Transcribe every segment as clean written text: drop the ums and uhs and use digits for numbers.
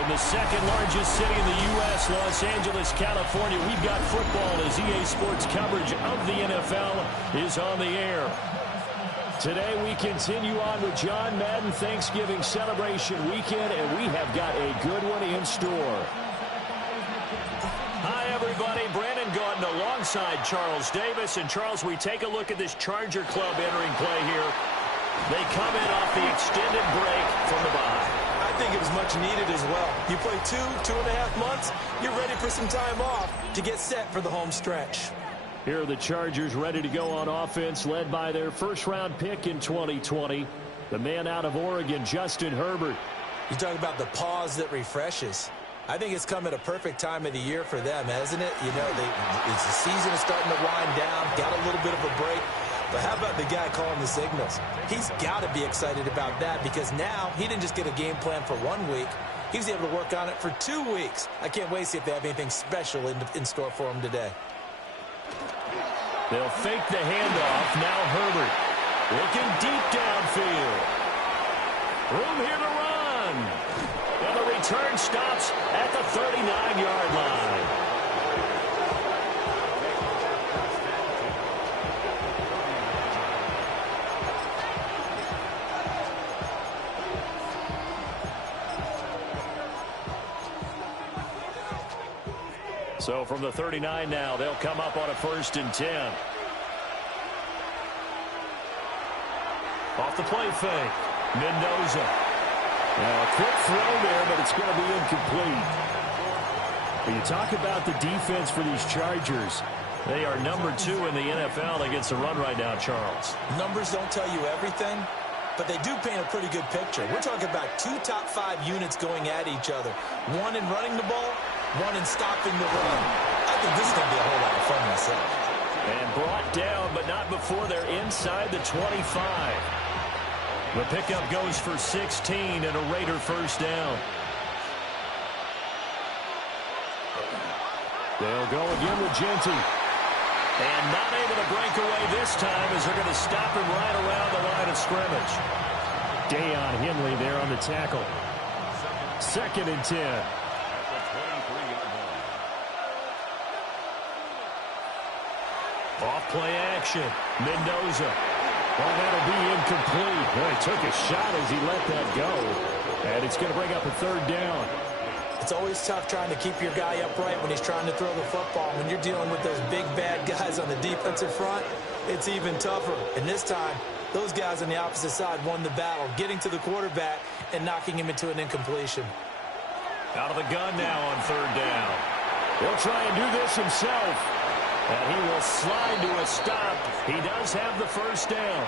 From the second largest city in the U.S., Los Angeles, California, we've got football as EA Sports coverage of the NFL is on the air. Today we continue on with John Madden Thanksgiving celebration weekend, and we have got a good one in store. Hi, everybody. Brandon Gordon alongside Charles Davis. And, Charles, we take a look at this Charger club entering play here. They come in off the extended break from the bye. I think it was much needed as well. You play 2.5 months, you're ready for some time off to get set for the home stretch. Here are the Chargers ready to go on offense, led by their first-round pick in 2020, the man out of Oregon, Justin Herbert. You talk about the pause that refreshes. I think it's come at a perfect time of the year for them, hasn't it? You know, the season is starting to wind down, got a little bit of a break. But how about the guy calling the signals? He's got to be excited about that because now he didn't just get a game plan for 1 week. He was able to work on it for 2 weeks. I can't wait to see if they have anything special in store for him today. They'll fake the handoff. Now Herbert looking deep downfield. Room here to run. And the return stops at the 39-yard line. So from the 39 now, they'll come up on a 1st and 10. Off the play fake. Mendoza. Now a quick throw there, but it's going to be incomplete. When you talk about the defense for these Chargers, they are number 2 in the NFL against the run right now, Charles. Numbers don't tell you everything, but they do paint a pretty good picture. We're talking about 2 top 5 units going at each other. One in running the ball, one in stopping the run. I think this is going to be a whole lot of fun myself. And brought down, but not before they're inside the 25. The pickup goes for 16 and a Raider first down. They'll go again with Genty. And not able to break away this time as they're going to stop him right around the line of scrimmage. Dayon Henley there on the tackle. 2nd and 10. Off play action. Mendoza. Well, that'll be incomplete. Well, he took a shot as he let that go. And it's going to bring up a 3rd down. It's always tough trying to keep your guy upright when he's trying to throw the football. When you're dealing with those big, bad guys on the defensive front, it's even tougher. And this time, those guys on the opposite side won the battle, getting to the quarterback and knocking him into an incompletion. Out of the gun now on 3rd down. He'll try and do this himself. And he will slide to a stop. He does have the first down.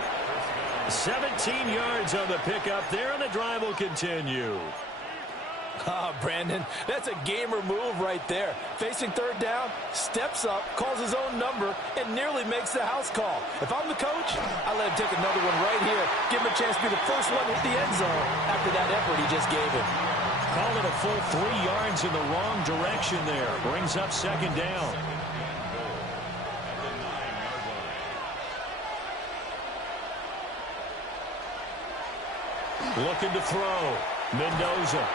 17 yards on the pickup there, and the drive will continue. Brandon, that's a gamer move right there. Facing 3rd down, steps up, calls his own number, and nearly makes the house call. If I'm the coach, I let him take another one right here. Give him a chance to be the first one to hit the end zone after that effort he just gave him. Call it a full 3 yards in the wrong direction there. Brings up 2nd down. Looking to throw. Mendoza.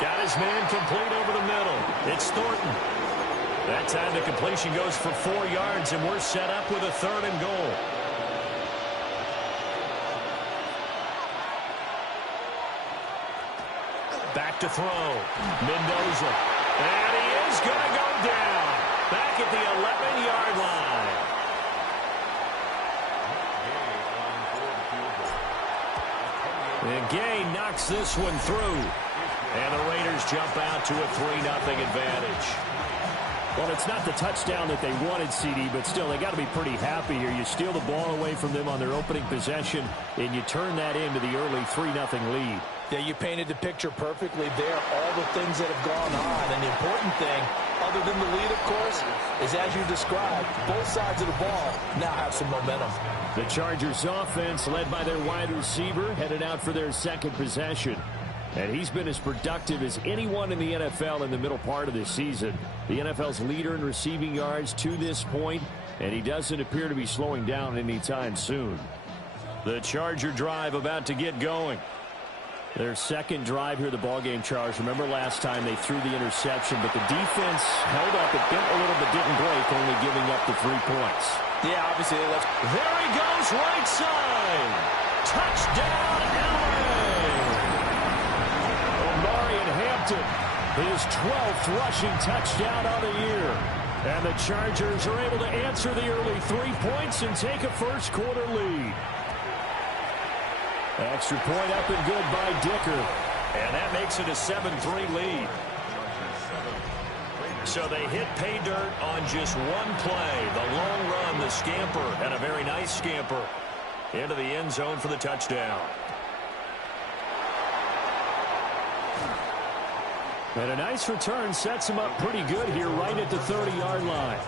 Got his man complete over the middle. It's Thornton. That time the completion goes for 4 yards, and we're set up with a 3rd and goal. Back to throw. Mendoza. And he is going to go down. Back at the 11-yard line. And Gay knocks this one through. And the Raiders jump out to a 3-0 advantage. Well, it's not the touchdown that they wanted, CD, but still, they got to be pretty happy here. You steal the ball away from them on their opening possession, and you turn that into the early 3-0 lead. Yeah, you painted the picture perfectly there, all the things that have gone on. And the important thing, other than the lead, of course, is as you described, both sides of the ball now have some momentum. The Chargers offense, led by their wide receiver, headed out for their 2nd possession. And he's been as productive as anyone in the NFL in the middle part of this season. The NFL's leader in receiving yards to this point, and he doesn't appear to be slowing down anytime soon. The Charger drive about to get going. Their second drive here, the ballgame, Charles. Remember last time they threw the interception, but the defense held up. It bent a little but didn't break, only giving up the 3 points. Yeah, obviously they left. There he goes, right side. Touchdown, LA. Omarion Hampton, his 12th rushing touchdown on the year. And the Chargers are able to answer the early 3 points and take a first-quarter lead. Extra point up and good by Dicker. And that makes it a 7-3 lead. So they hit pay dirt on just one play. The long run, the scamper, and a very nice scamper into the end zone for the touchdown. And a nice return sets him up pretty good here right at the 30-yard line.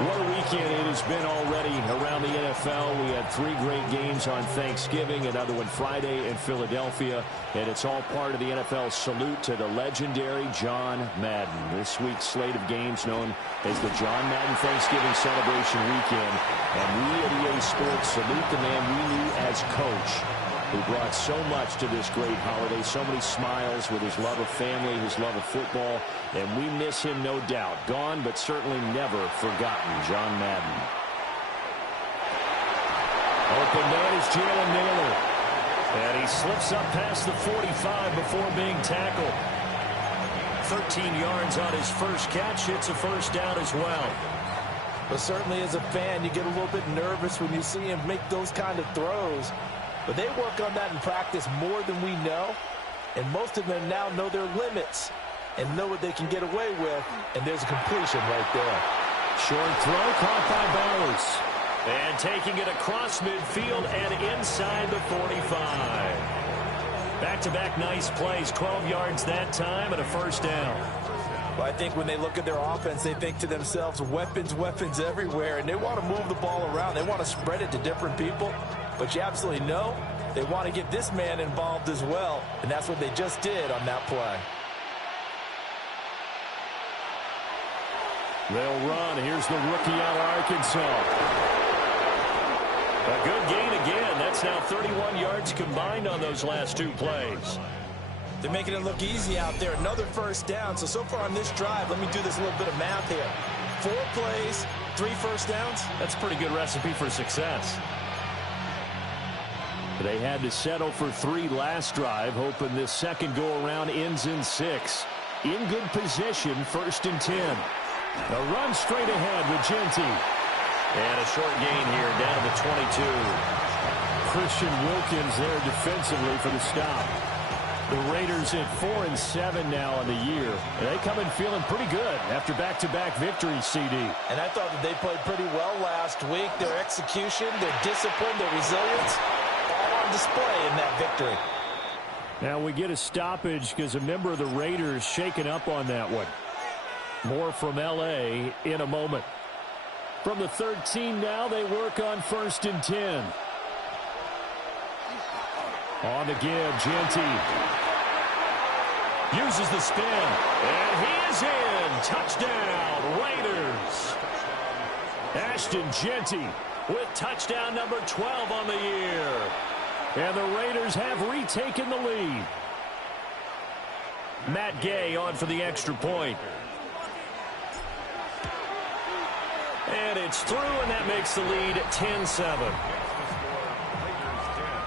What a weekend it has been already around the NFL. We had 3 great games on Thanksgiving, another one Friday in Philadelphia, and it's all part of the NFL salute to the legendary John Madden. This week's slate of games known as the John Madden Thanksgiving Celebration Weekend, and we at EA Sports salute the man we knew as coach, who brought so much to this great holiday, so many smiles with his love of family, his love of football, and we miss him, no doubt. Gone, but certainly never forgotten, John Madden. Open man is Jalen Naylor, and he slips up past the 45 before being tackled. 13 yards on his first catch. It's a first down as well. But certainly as a fan, you get a little bit nervous when you see him make those kind of throws. But they work on that in practice more than we know. And most of them now know their limits and know what they can get away with. And there's a completion right there. Short throw caught by Bowers. And taking it across midfield and inside the 45. Back-to-back nice plays. 12 yards that time and a first down. Well, I think when they look at their offense, they think to themselves, weapons, weapons everywhere. And they want to move the ball around. They want to spread it to different people. But you absolutely know they want to get this man involved as well. And that's what they just did on that play. They'll run. Here's the rookie out of Arkansas. A good gain again. That's now 31 yards combined on those last 2 plays. They're making it look easy out there. Another first down. So far on this drive, let me do this little bit of math here. 4 plays, 3 first downs. That's a pretty good recipe for success. They had to settle for 3 last drive, hoping this second go-around ends in 6. In good position, 1st and 10. A run straight ahead with Genty. And a short gain here down to the 22. Christian Wilkins there defensively for the stop. The Raiders at 4-7 now on the year. They come in feeling pretty good after back-to-back victories, CD. And I thought that they played pretty well last week. Their execution, their discipline, their resilience, all on display in that victory. Now we get a stoppage because a member of the Raiders shaken up on that one. More from L.A. in a moment. From the 13 now, they work on 1st and 10. On the give, Genty. Uses the spin. And he is in. Touchdown, Raiders. Ashton Genty with touchdown number 12 on the year. And the Raiders have retaken the lead. Matt Gay on for the extra point. And it's through, and that makes the lead 10-7.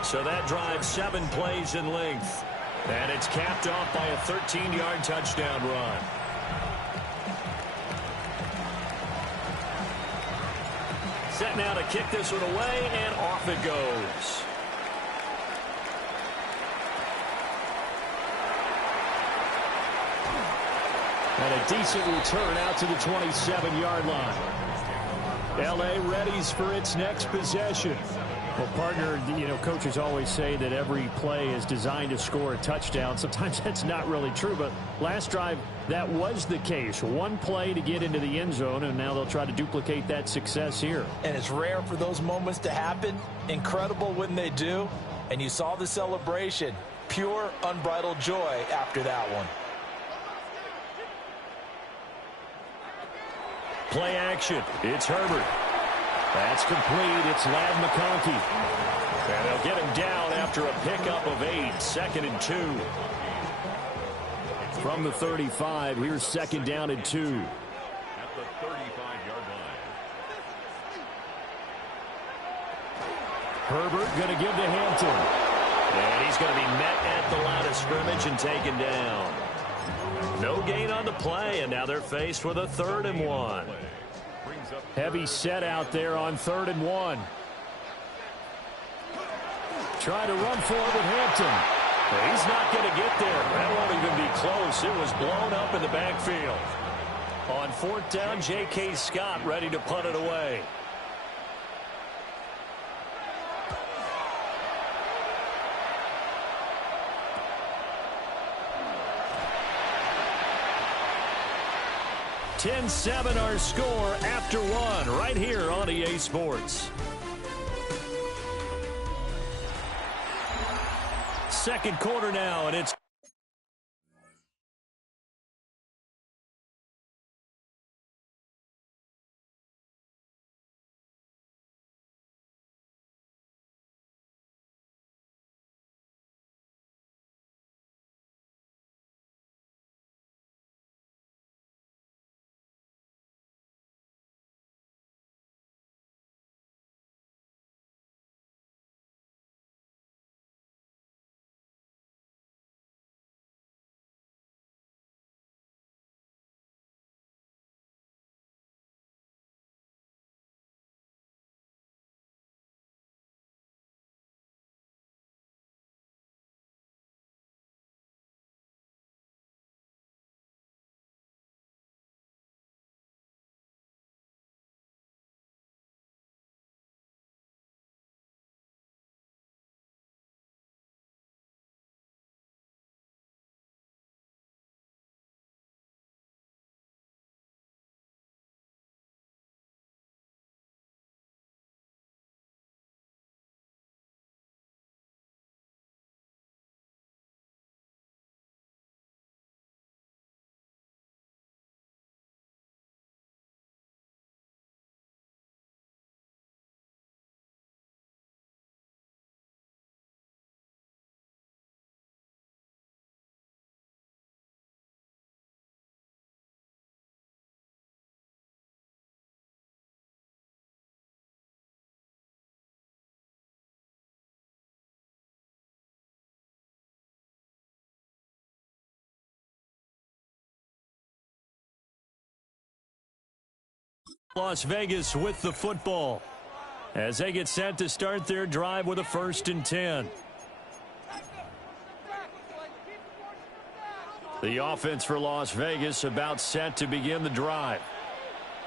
So that drives 7 plays in length. And it's capped off by a 13-yard touchdown run. Set now to kick this one away, and off it goes. And a decent return out to the 27-yard line. L.A. readies for its next possession. Well, partner, coaches always say that every play is designed to score a touchdown. Sometimes that's not really true, but last drive, that was the case. 1 play to get into the end zone, and now they'll try to duplicate that success here. And it's rare for those moments to happen. Incredible when they do. And you saw the celebration. Pure, unbridled joy after that one. Play action. It's Herbert. That's complete. It's Ladd McConkey. And they'll get him down after a pickup of 8, 2nd and 2. From the 35, here's 2nd down and 2. At the 35-yard line. Herbert going to give to Hampton. And he's going to be met at the line of scrimmage and taken down. No gain on the play, and now they're faced with a 3rd and 1. Heavy set out there on 3rd and 1. Trying to run for it with Hampton. He's not going to get there. That won't even be close. It was blown up in the backfield. On 4th down, J.K. Scott ready to punt it away. (10-7) our score after 1 right here on EA Sports. Second quarter now, and it's Las Vegas with the football as they get set to start their drive with a 1st and 10. The offense for Las Vegas about set to begin the drive.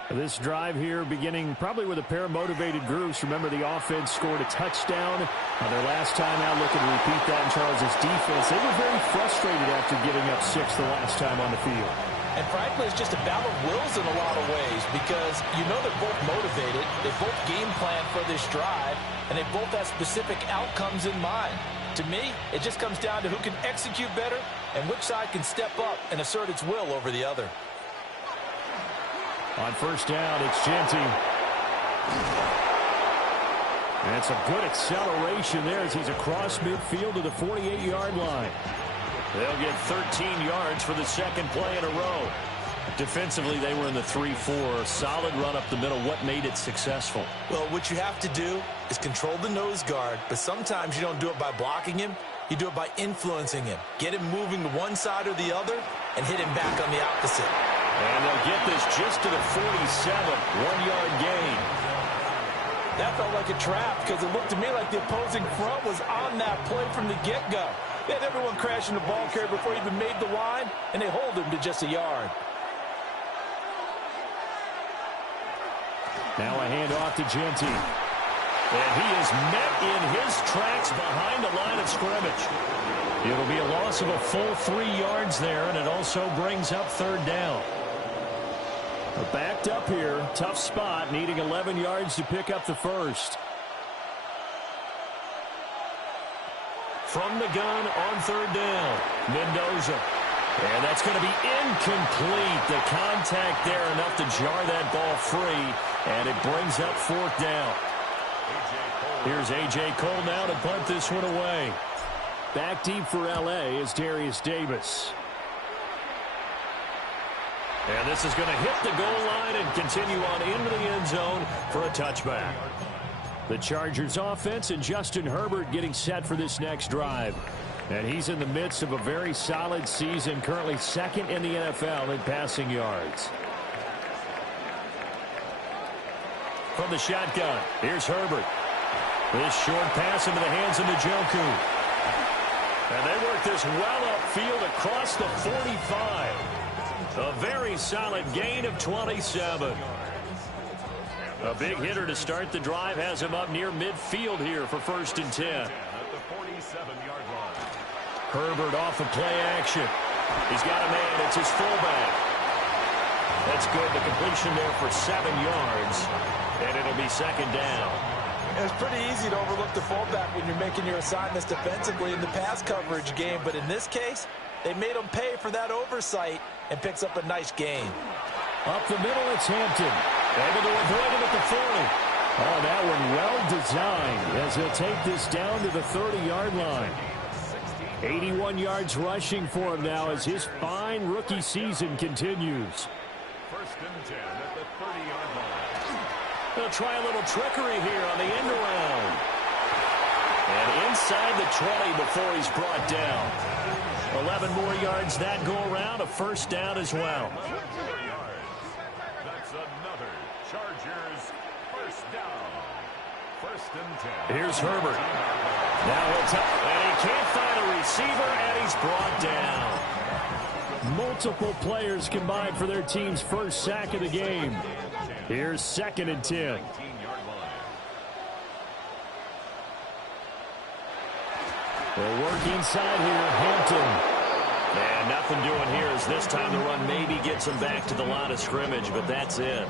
This drive here beginning probably with a pair of motivated groups. Remember, the offense scored a touchdown their last time out. Looking to repeat that in Charles' defense. They were very frustrated after giving up 6 the last time on the field. And frankly, it's just a battle of wills in a lot of ways because you know they're both motivated. They both game plan for this drive, and they both have specific outcomes in mind. To me, it just comes down to who can execute better and which side can step up and assert its will over the other. On 1st down, it's Genty. And it's a good acceleration there as he's across midfield to the 48-yard line. They'll get 13 yards for the 2nd play in a row. Defensively, they were in the 3-4. Solid run up the middle. What made it successful? Well, what you have to do is control the nose guard, but sometimes you don't do it by blocking him. You do it by influencing him. Get him moving to one side or the other and hit him back on the opposite. And they'll get this just to the 47. 1-yard gain. That felt like a trap because it looked to me like the opposing front was on that play from the get-go. They had everyone crashing the ball carrier before he even made the line, and they hold him to just a yard. Now a handoff to Genty. And he is met in his tracks behind the line of scrimmage. It'll be a loss of a full 3 yards there, and it also brings up 3rd down. Backed up here, tough spot, needing 11 yards to pick up the 1st. From the gun on 3rd down, Mendoza. And that's going to be incomplete. The contact there enough to jar that ball free, and it brings up 4th down. Here's A.J. Cole now to punt this one away. Back deep for L.A. is Darius Davis. And this is going to hit the goal line and continue on into the end zone for a touchback. The Chargers offense and Justin Herbert getting set for this next drive. And he's in the midst of a very solid season, currently second in the NFL in passing yards. From the shotgun, here's Herbert. This short pass into the hands of Njoku. And they work this well upfield across the 45. A very solid gain of 27. A big hitter to start the drive has him up near midfield here for 1st and 10. At the 47-yard line. Herbert off of play action. He's got a man. It's his fullback. That's good. The completion there for 7 yards. And it'll be 2nd down. It's pretty easy to overlook the fullback when you're making your assignments defensively in the pass coverage game. But in this case, they made him pay for that oversight and picks up a nice gain. Up the middle, it's Hampton. Able to avoid him at the 40. Oh, that one well designed as he'll take this down to the 30-yard line. 81 yards rushing for him now as his fine rookie season continues. 1st and 10 at the 30-yard line. They'll try a little trickery here on the end around. And inside the 20 before he's brought down. 11 more yards that go around, a 1st down as well. 4 yards. That's another Chargers 1st down. 1st and 10. Here's Herbert. Now he'll tell, and he can't find a receiver, and he's brought down. Multiple players combined for their team's 1st sack of the game. Here's 2nd and 10. 19-yard line. They'll work inside here. Hampton. And nothing doing here as this time the run maybe gets him back to the line of scrimmage, but that's it.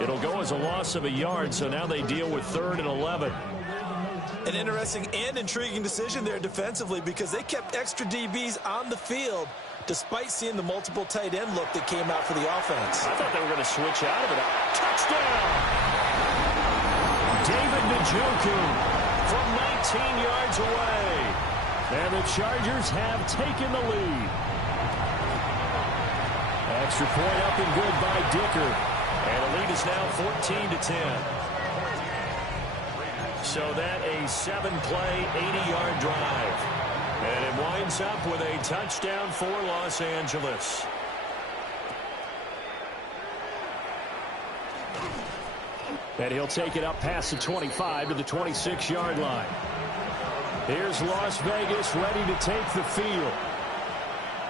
It'll go as a loss of a yard, so now they deal with 3rd and 11. An interesting and intriguing decision there defensively because they kept extra DBs on the field despite seeing the multiple tight end look that came out for the offense. I thought they were going to switch out of it. Touchdown! David Njoku from 19 yards away. And the Chargers have taken the lead. Extra point up and good by Dicker. And the lead is now 14-10. So that a 7-play, 80-yard drive. And it winds up with a touchdown for Los Angeles. And he'll take it up past the 25 to the 26-yard line. Here's Las Vegas ready to take the field.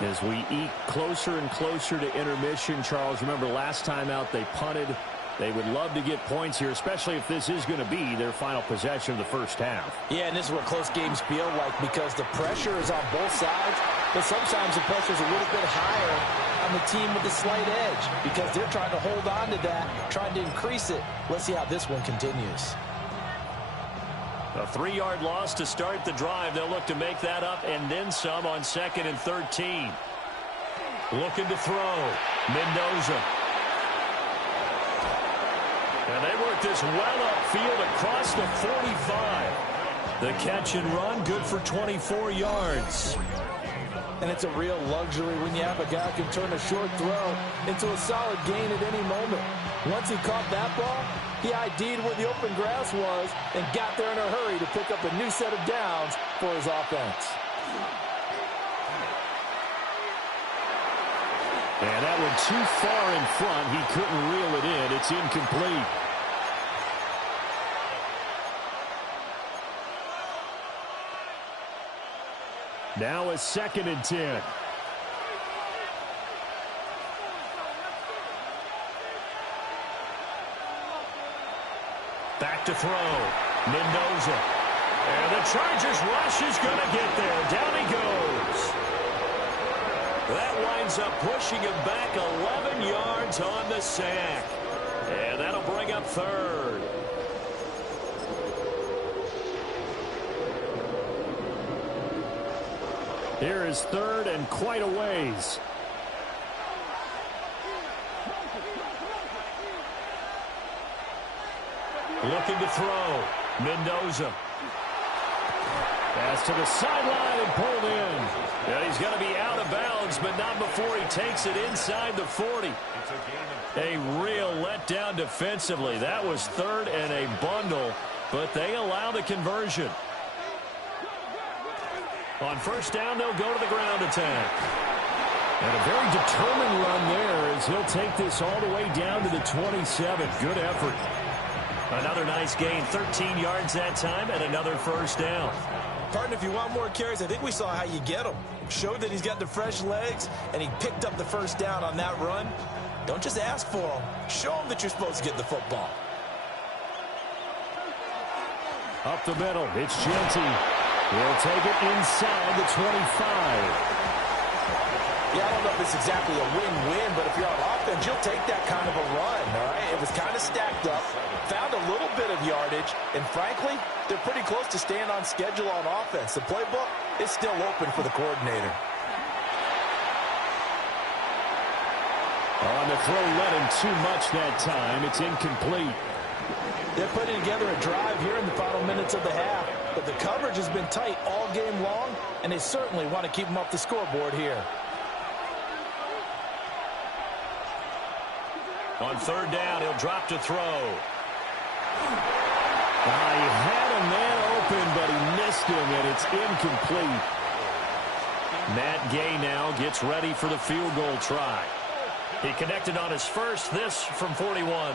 As we eke closer and closer to intermission, Charles, remember last time out they punted. They would love to get points here, especially if this is going to be their final possession of the 1st half. Yeah, and this is what close games feel like because the pressure is on both sides, but sometimes the pressure is a little bit higher on the team with the slight edge because they're trying to hold on to that, trying to increase it. Let's see how this one continues. A 3-yard loss to start the drive. They'll look to make that up and then some on 2nd and 13. Looking to throw. Mendoza. And they work this well upfield across the 45. The catch and run, good for 24 yards. And it's a real luxury when you have a guy who can turn a short throw into a solid gain at any moment. Once he caught that ball, he ID'd where the open grass was and got there in a hurry to pick up a new set of downs for his offense. And that one too far in front. He couldn't reel it in. It's incomplete. Now a 2nd and 10. Back to throw. Mendoza. And the Chargers rush is going to get there. Down he goes. That winds up pushing him back 11 yards on the sack. And that'll bring up 3rd. Here is 3rd and quite a ways. Looking to throw. Mendoza. Pass to the sideline and pulled in. And he's going to be out of bounds, but not before he takes it inside the 40. A real letdown defensively. That was third and a bundle, but they allow the conversion. On first down, they'll go to the ground attack. And a very determined run there as he'll take this all the way down to the 27. Good effort. Another nice gain, 13 yards that time, and another first down. Partner, if you want more carries, I think we saw how you get him. Showed that he's got the fresh legs, and he picked up the first down on that run. Don't just ask for him. Show him that you're supposed to get the football. Up the middle, it's Genty. He'll take it inside the 25. Yeah, I don't know if it's exactly a win-win, but if you're on offense, you'll take that kind of a run, all right? It was kind of stacked up, found a little bit of yardage, and frankly, they're pretty close to staying on schedule on offense. The playbook is still open for the coordinator. On the throw, led him too much that time. It's incomplete. They're putting together a drive here in the final minutes of the half, but the coverage has been tight all game long, and they certainly want to keep them off the scoreboard here. On third down, he'll drop to throw. He had a man open, but he missed him, and it's incomplete. Matt Gay now gets ready for the field goal try. He connected on his first, this from 41.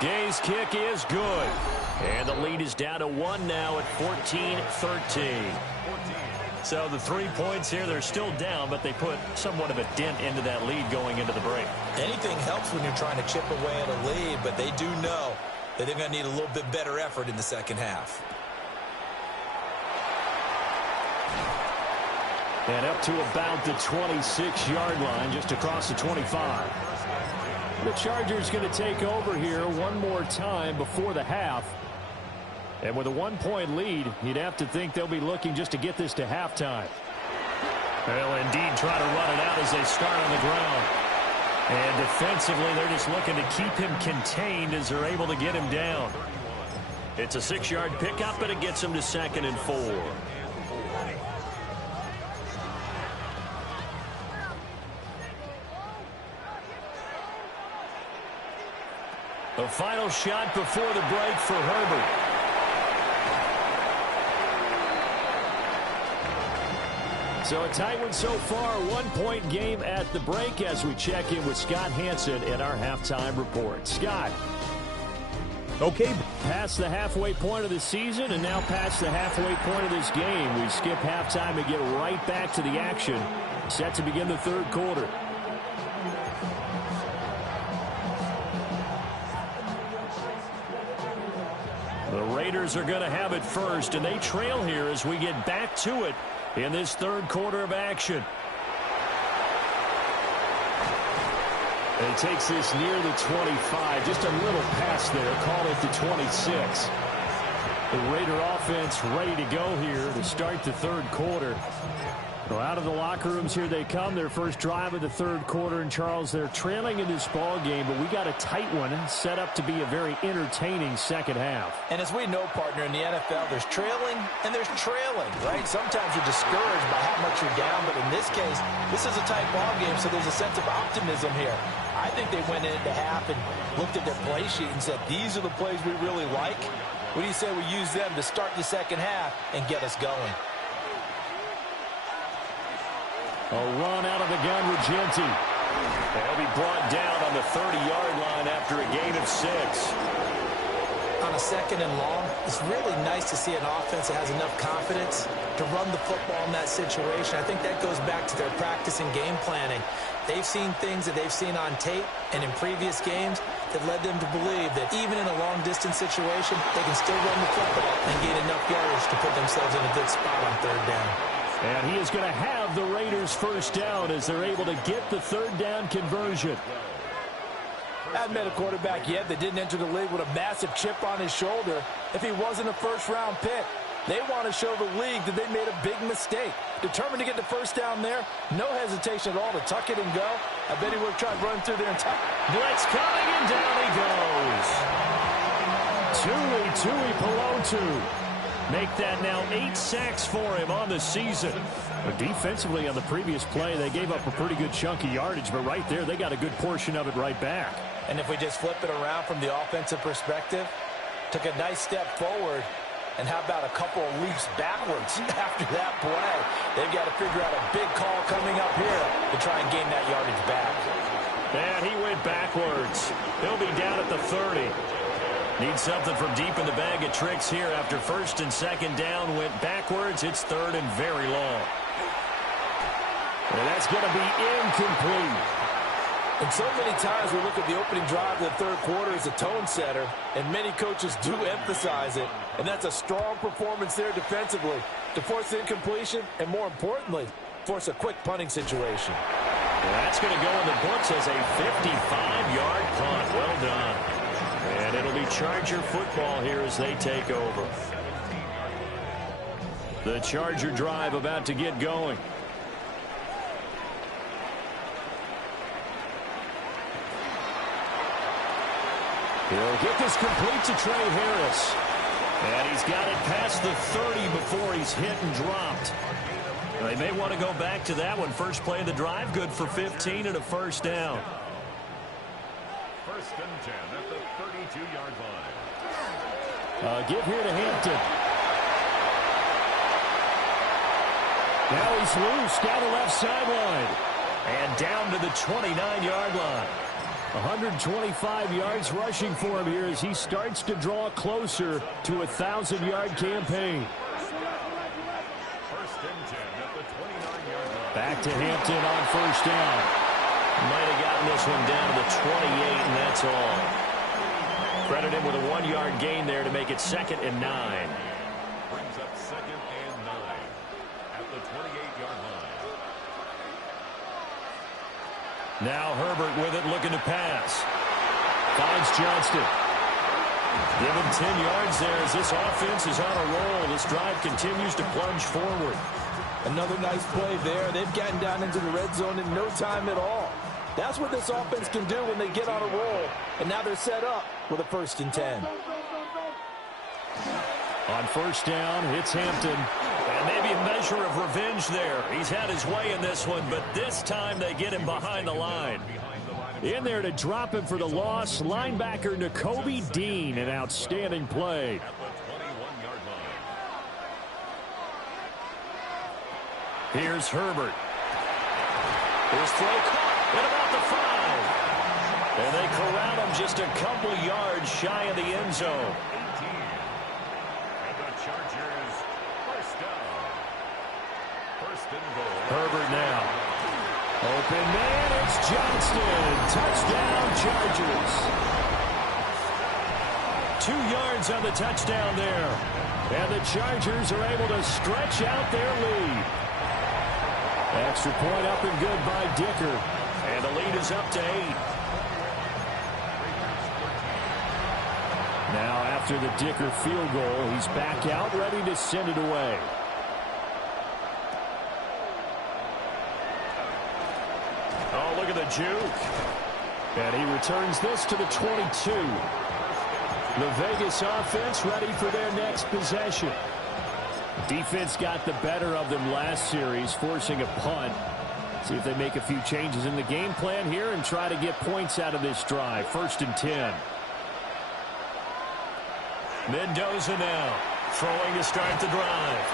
Gay's kick is good. And the lead is down to 1 now at 14-13. So the 3 points here, they're still down, but they put somewhat of a dent into that lead going into the break. Anything helps when you're trying to chip away at a lead, but they do know that they're going to need a little bit better effort in the second half. And up to about the 26-yard line, just across the 25. The Chargers going to take over here one more time before the half. And with a 1-point lead, you'd have to think they'll be looking just to get this to halftime. They'll indeed try to run it out as they start on the ground. And defensively, they're just looking to keep him contained as they're able to get him down. It's a 6-yard pickup, but it gets him to 2nd and 4. The final shot before the break for Herbert. So a tight one so far, 1-point game at the break as we check in with Scott Hansen in our halftime report. Scott. Okay. Past the halfway point of the season and now past the halfway point of this game. We skip halftime and get right back to the action. Set to begin the third quarter. The Raiders are going to have it first, and they trail here as we get back to it in this third quarter of action. And he takes this near the 25. Just a little pass there. Call it the 26. The Raider offense ready to go here to start the third quarter. Well, out of the locker rooms here they come. Their first drive of the third quarter. And, Charles, they're trailing in this ball game, but we got a tight one set up to be a very entertaining second half. And as we know, partner, in the NFL, there's trailing and there's trailing, right? Sometimes you're discouraged by how much you're down, but in this case, this is a tight ball game, so there's a sense of optimism here. I think they went into half and looked at their play sheet and said, these are the plays we really like. What do you say we use them to start the second half and get us going? A run out of the gun with Genty. They'll be brought down on the 30-yard line after a gain of 6. On a 2nd and long, it's really nice to see an offense that has enough confidence to run the football in that situation. I think that goes back to their practice and game planning. They've seen things that they've seen on tape and in previous games that led them to believe that even in a long-distance situation, they can still run the football and gain enough yardage to put themselves in a good spot on third down. And he is going to have the Raiders first down as they're able to get the third down conversion. I've met a quarterback yet that didn't enter the league with a massive chip on his shoulder if he wasn't a first-round pick. They want to show the league that they made a big mistake. determined to get the first down there. No hesitation at all to tuck it and go. I bet he would have tried running through there and tuck. Blitz coming, and down he goes. Tui Pelotu. Make that now 8 sacks for him on the season. But defensively on the previous play, they gave up a pretty good chunk of yardage, but right there, they got a good portion of it right back. And if we just flip it around from the offensive perspective, took a nice step forward, and how about a couple of leaps backwards after that play? They've got to figure out a big call coming up here to try and gain that yardage back. And he went backwards. He'll be down at the 30. Needs something from deep in the bag of tricks here after first and second down went backwards. It's third and very long. And that's going to be incomplete. And so many times we look at the opening drive of the third quarter as a tone setter, and many coaches do emphasize it. And that's a strong performance there defensively to force the incompletion and, more importantly, force a quick punting situation. Well, that's going to go in the books as a 55-yard punt. Well done. And it'll be Charger football here as they take over. The Charger drive about to get going. He'll get this complete to Trey Harris. And he's got it past the 30 before he's hit and dropped. They may want to go back to that one. First play of the drive, good for 15 and a first down. First and 10 at the 32-yard line. Give here to Hampton. Now he's loose down the left sideline. And down to the 29-yard line. 125 yards rushing for him here as he starts to draw closer to a 1,000-yard campaign. First and 10 at the 29-yard line. Back to Hampton on first down. Might have gotten this one down to the 28, and that's all. Credit him with a 1-yard gain there to make it second and 9. Brings up second and 9 at the 28-yard line. Now Herbert with it, looking to pass. Finds Johnston. Give him 10 yards there as this offense is on a roll. This drive continues to plunge forward. Another nice play there. They've gotten down into the red zone in no time at all. That's what this offense can do when they get on a roll. And now they're set up with a first and 10. On first down, hits Hampton. And maybe a measure of revenge there. He's had his way in this one, but this time they get him behind the line. In there to drop him for the loss, linebacker Nakobe Dean, an outstanding play. Here's Herbert. His throw caught at about the 5. And they corral him just a couple yards shy of the end zone. Herbert now. Open man, it's Johnston. Touchdown, Chargers. 2 yards on the touchdown there. And the Chargers are able to stretch out their lead. Extra point up and good by Dicker. And the lead is up to 8. Now after the Dicker field goal, he's back out, ready to send it away. Oh, look at the juke. And he returns this to the 22. The Vegas offense ready for their next possession. Defense got the better of them last series, forcing a punt. See if they make a few changes in the game plan here and try to get points out of this drive. First and 10. Mendoza now throwing to start the drive.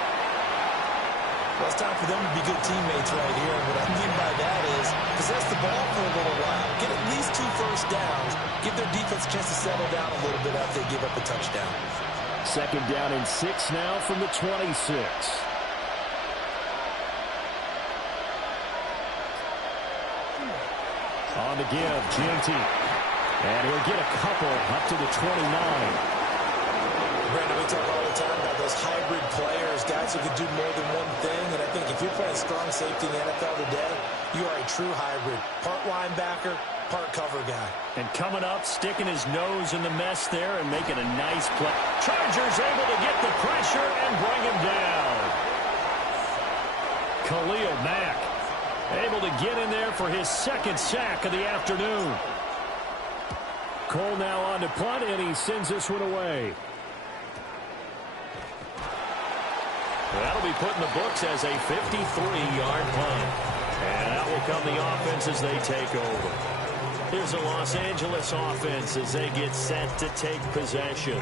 Well, it's time for them to be good teammates right here. And what I mean by that is possess the ball for a little while, get at least 2 first downs, give their defense a chance to settle down a little bit after they give up a touchdown. Second down and 6 now from the 26. On the give, Jeanty. And he'll get a couple up to the 29. Brandon, we talk all the time about those hybrid players, guys who can do more than one thing. And I think if you're playing strong safety in the NFL today, you are a true hybrid. Part linebacker, part cover guy. And coming up, sticking his nose in the mess there and making a nice play. Chargers able to get the pressure and bring him down. Khalil Mack able to get in there for his second sack of the afternoon. Cole now on to punt, and he sends this one away. That'll be put in the books as a 53-yard punt. And out will come the offense as they take over. Here's the Los Angeles offense as they get set to take possession.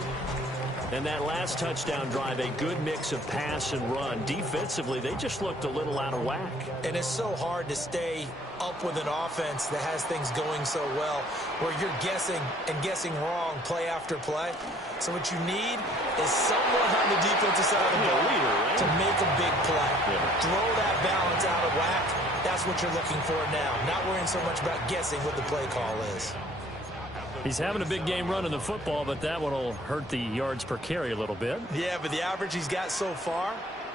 And that last touchdown drive, a good mix of pass and run. Defensively, they just looked a little out of whack. And it's so hard to stay up with an offense that has things going so well, where you're guessing and guessing wrong play after play. So what you need is someone on the defensive side of the ball to make a big play. Throw that balance out of whack. That's what you're looking for now. Not worrying so much about guessing what the play call is. He's having a big game running the football, but that one will hurt the yards per carry a little bit. Yeah, but the average he's got so far,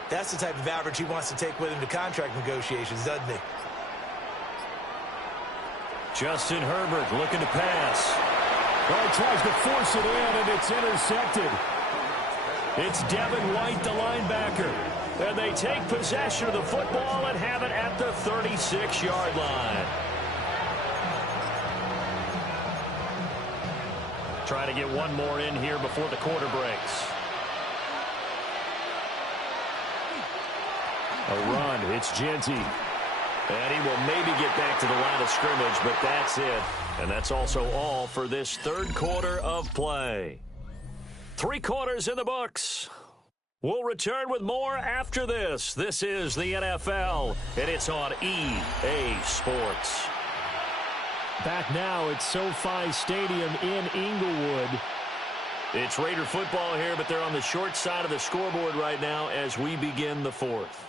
that's the type of average he wants to take with him to contract negotiations, doesn't he? Justin Herbert looking to pass. Oh, tries to force it in, and it's intercepted. It's Devin White, the linebacker. And they take possession of the football and have it at the 36-yard line. Trying to get one more in here before the quarter breaks. A run. It's Genty. And he will maybe get back to the line of scrimmage, but that's it. And that's also all for this third quarter of play. 3 quarters in the books. We'll return with more after this. This is the NFL, and it's on EA Sports. Back now at SoFi Stadium in Inglewood. It's Raider football here, but they're on the short side of the scoreboard right now as we begin the fourth.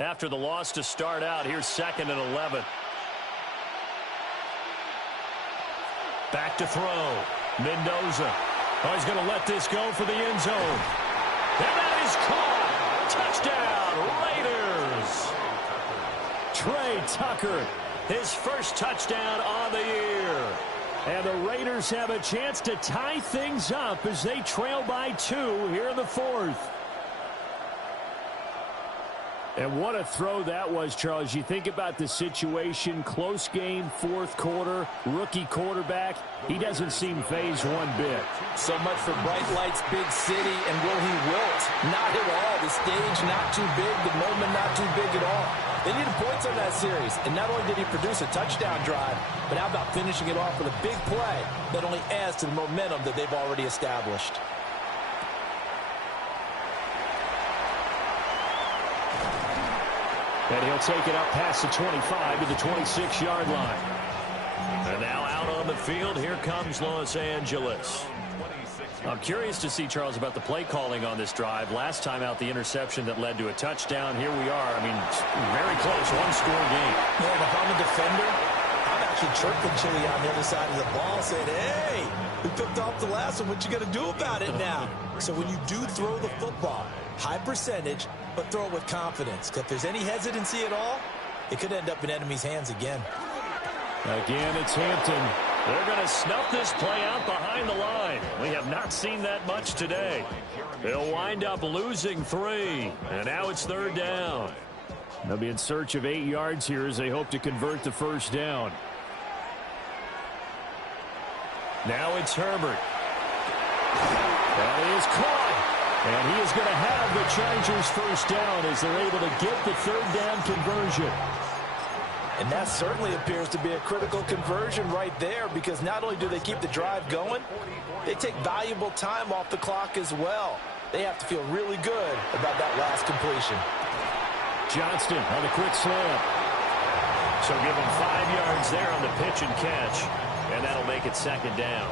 After the loss to start out, here's 2nd and 11. Back to throw. Mendoza. Oh, he's going to let this go for the end zone. And that is caught. Touchdown, Raiders. Trey Tucker, his first touchdown on the year. And the Raiders have a chance to tie things up as they trail by 2 here in the fourth. And what a throw that was, Charles. You think about the situation, close game, fourth quarter, rookie quarterback. He doesn't seem fazed one bit. So much for bright lights, big city, and will he wilt? Not at all. The stage not too big, the moment not too big at all. They needed points on that series, and not only did he produce a touchdown drive, but how about finishing it off with a big play that only adds to the momentum that they've already established. And he'll take it up past the 25 to the 26-yard line. And now out on the field, here comes Los Angeles. I'm curious to see, Charles, about the play calling on this drive. Last time out, the interception that led to a touchdown. Here we are. I mean, very close, one-score game. Yeah, if I'm a defender, I'm actually chirping Chili on the other side of the ball saying, hey, we picked off the last one. What you going to do about it now? So when you do throw the football, high percentage, but throw it with confidence. Because if there's any hesitancy at all, it could end up in enemy's hands again. Again, it's Hampton. They're going to snuff this play out behind the line. We have not seen that much today. They'll wind up losing 3. And now it's 3rd down. They'll be in search of 8 yards here as they hope to convert the first down. Now it's Herbert. That is caught. And he is going to have the Chargers first down as they're able to get the 3rd down conversion. And that certainly appears to be a critical conversion right there, because not only do they keep the drive going, they take valuable time off the clock as well. They have to feel really good about that last completion. Johnston on the quick slam. So give him 5 yards there on the pitch and catch, and that'll make it 2nd down.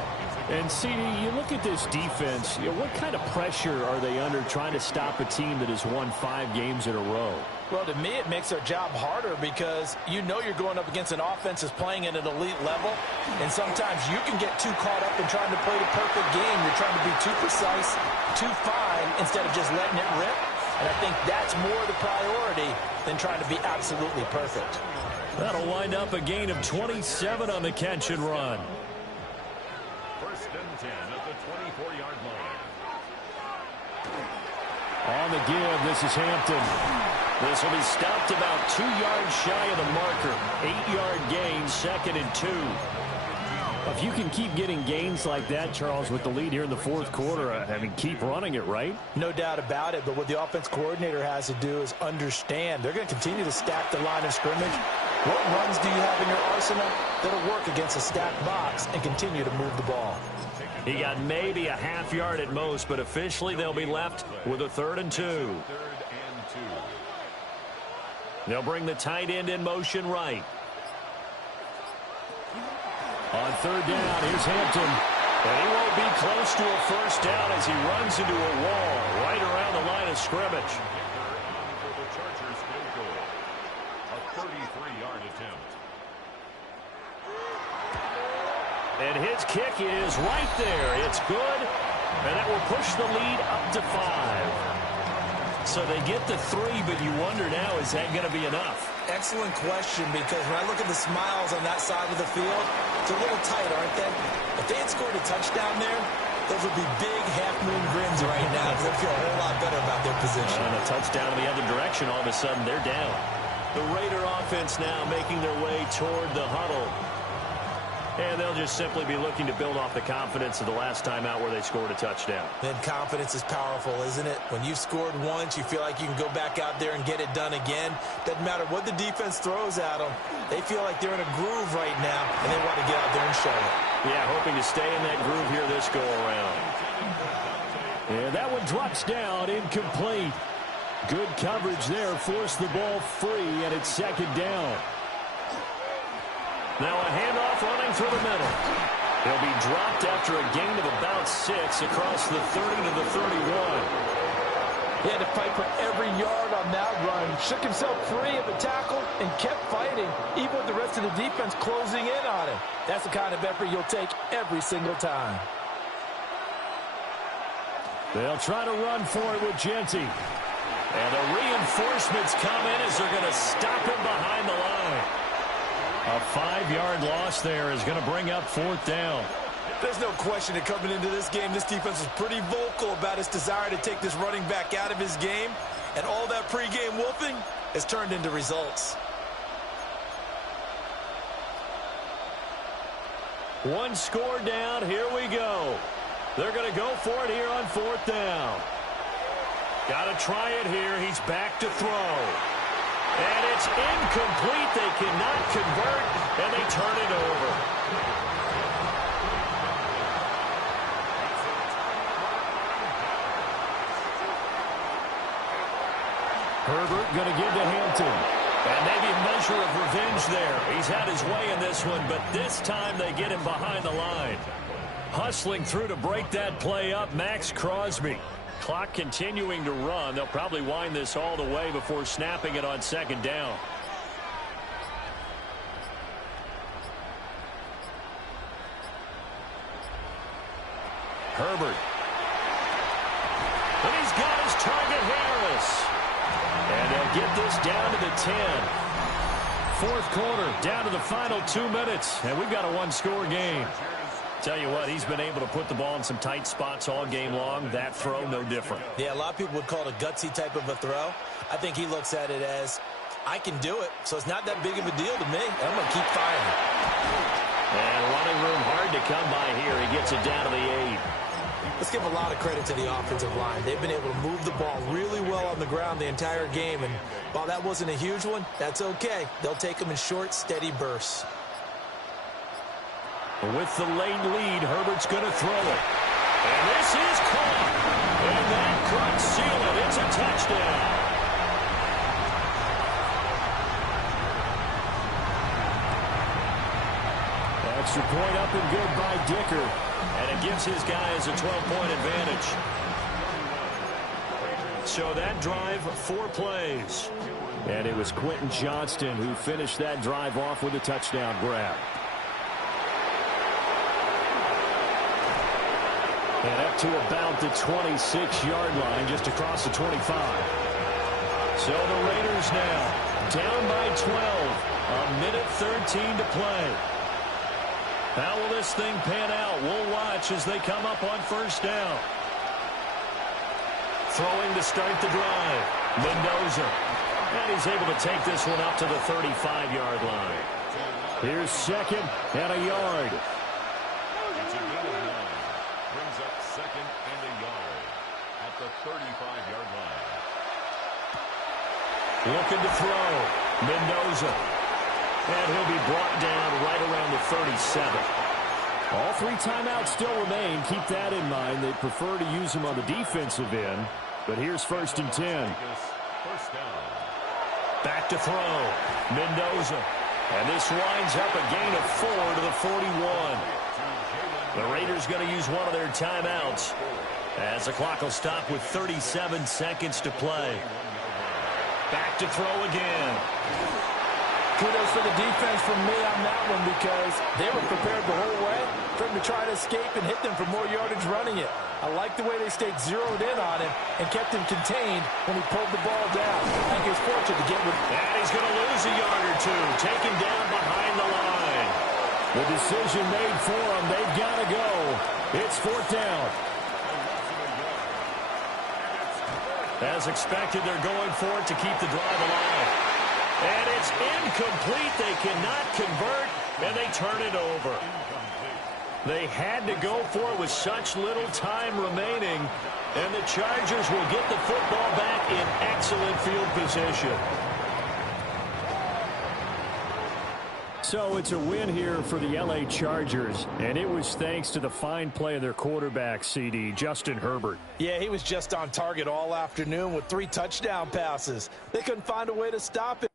And, CD, you look at this defense, what kind of pressure are they under trying to stop a team that has won 5 games in a row? Well, to me, it makes their job harder because you know you're going up against an offense that's playing at an elite level, and sometimes you can get too caught up in trying to play the perfect game. You're trying to be too precise, too fine, instead of just letting it rip. And I think that's more the priority than trying to be absolutely perfect. That'll wind up a gain of 27 on the catch and run. 1st and 10 at the 24-yard line. On the give, this is Hampton. This will be stopped about 2 yards shy of the marker. 8-yard gain, 2nd and 2. If you can keep getting gains like that, Charles, with the lead here in the fourth quarter, I mean, keep running it, right? No doubt about it, but what the offense coordinator has to do is understand. They're going to continue to stack the line of scrimmage. What runs do you have in your arsenal that'll work against a stacked box and continue to move the ball? He got maybe a half yard at most, but officially they'll be left with a 3rd and 2. They'll bring the tight end in motion right. On 3rd down, here's Hampton. And he won't be close to a first down as he runs into a wall right around the line of scrimmage. For the Chargers field goal. A 33-yard attempt. And his kick is right there. It's good. And that will push the lead up to 5. So they get the 3, but you wonder now, is that going to be enough? Excellent question, because when I look at the smiles on that side of the field, it's a little tight, aren't they? If they had scored a touchdown there, those would be big half-moon grins right now because they feel a whole lot better about their position. And a touchdown in the other direction, all of a sudden they're down. The Raider offense now making their way toward the huddle. And they'll just simply be looking to build off the confidence of the last time out where they scored a touchdown. And confidence is powerful, isn't it? When you've scored once, you feel like you can go back out there and get it done again. Doesn't matter what the defense throws at them. They feel like they're in a groove right now, and they want to get out there and show it. Yeah, hoping to stay in that groove here this go-around. And that one drops down, incomplete. Good coverage there, forced the ball free, and it's 2nd down. Now a handoff running through the middle. He'll be dropped after a gain of about 6 across the 30 to the 31. He had to fight for every yard on that run. Shook himself free of the tackle and kept fighting, even with the rest of the defense closing in on him. That's the kind of effort you'll take every single time. They'll try to run for it with Genty. And the reinforcements come in as they're going to stop him behind the line. A 5-yard loss there is going to bring up 4th down. There's no question that coming into this game, this defense was pretty vocal about its desire to take this running back out of his game. And all that pregame wolfing has turned into results. One score down. Here we go. They're going to go for it here on 4th down. Got to try it here. He's back to throw. And it's incomplete. They cannot convert, and they turn it over. Herbert going to give to Hampton. And maybe a measure of revenge there. He's had his way in this one, but this time they get him behind the line. Hustling through to break that play up, Max Crosby. Clock continuing to run. They'll probably wind this all the way before snapping it on 2nd down. Herbert. And he's got his target, Harris. And they'll get this down to the 10. 4th quarter, down to the final 2 minutes. And we've got a one-score game. Tell you what, he's been able to put the ball in some tight spots all game long. That throw, no different. Yeah, a lot of people would call it a gutsy type of a throw. I think he looks at it as, I can do it, so it's not that big of a deal to me. I'm going to keep firing. And running room hard to come by here. He gets it down to the 8. Let's give a lot of credit to the offensive line. They've been able to move the ball really well on the ground the entire game. And while that wasn't a huge one, that's okay. They'll take them in short, steady bursts. With the late lead, Herbert's going to throw it. And this is caught. And that could seal it. It's a touchdown. Extra point up and good by Dicker. And it gives his guys a 12-point advantage. So that drive, 4 plays. And it was Quentin Johnston who finished that drive off with a touchdown grab. And up to about the 26-yard line, just across the 25. So the Raiders now down by 12. A minute 13 to play. How will this thing pan out? We'll watch as they come up on 1st down. Throwing to start the drive. Mendoza. And he's able to take this one up to the 35-yard line. Here's second and a yard. It's a gain of 9. Brings up second and a yard at the 35-yard line. Looking to throw. Mendoza. And he'll be brought down right around the 37. All 3 timeouts still remain. Keep that in mind. They prefer to use them on the defensive end. But here's 1st and 10. First down. Back to throw. Mendoza. And this winds up a gain of 4 to the 41. The Raiders going to use one of their timeouts as the clock will stop with 37 seconds to play. Back to throw again. Kudos for the defense from me on that one because they were prepared the whole way for him to try to escape and hit them for more yardage running it. I like the way they stayed zeroed in on him and kept him contained when he pulled the ball down. I think he was fortunate to get with. And he's going to lose a yard or two. Taken down behind the line. The decision made for them. They've got to go. It's 4th down. As expected, they're going for it to keep the drive alive. And it's incomplete. They cannot convert, and they turn it over. They had to go for it with such little time remaining, and the Chargers will get the football back in excellent field position. So it's a win here for the L.A. Chargers, and it was thanks to the fine play of their quarterback, CD, Justin Herbert. Yeah, he was just on target all afternoon with 3 touchdown passes. They couldn't find a way to stop it.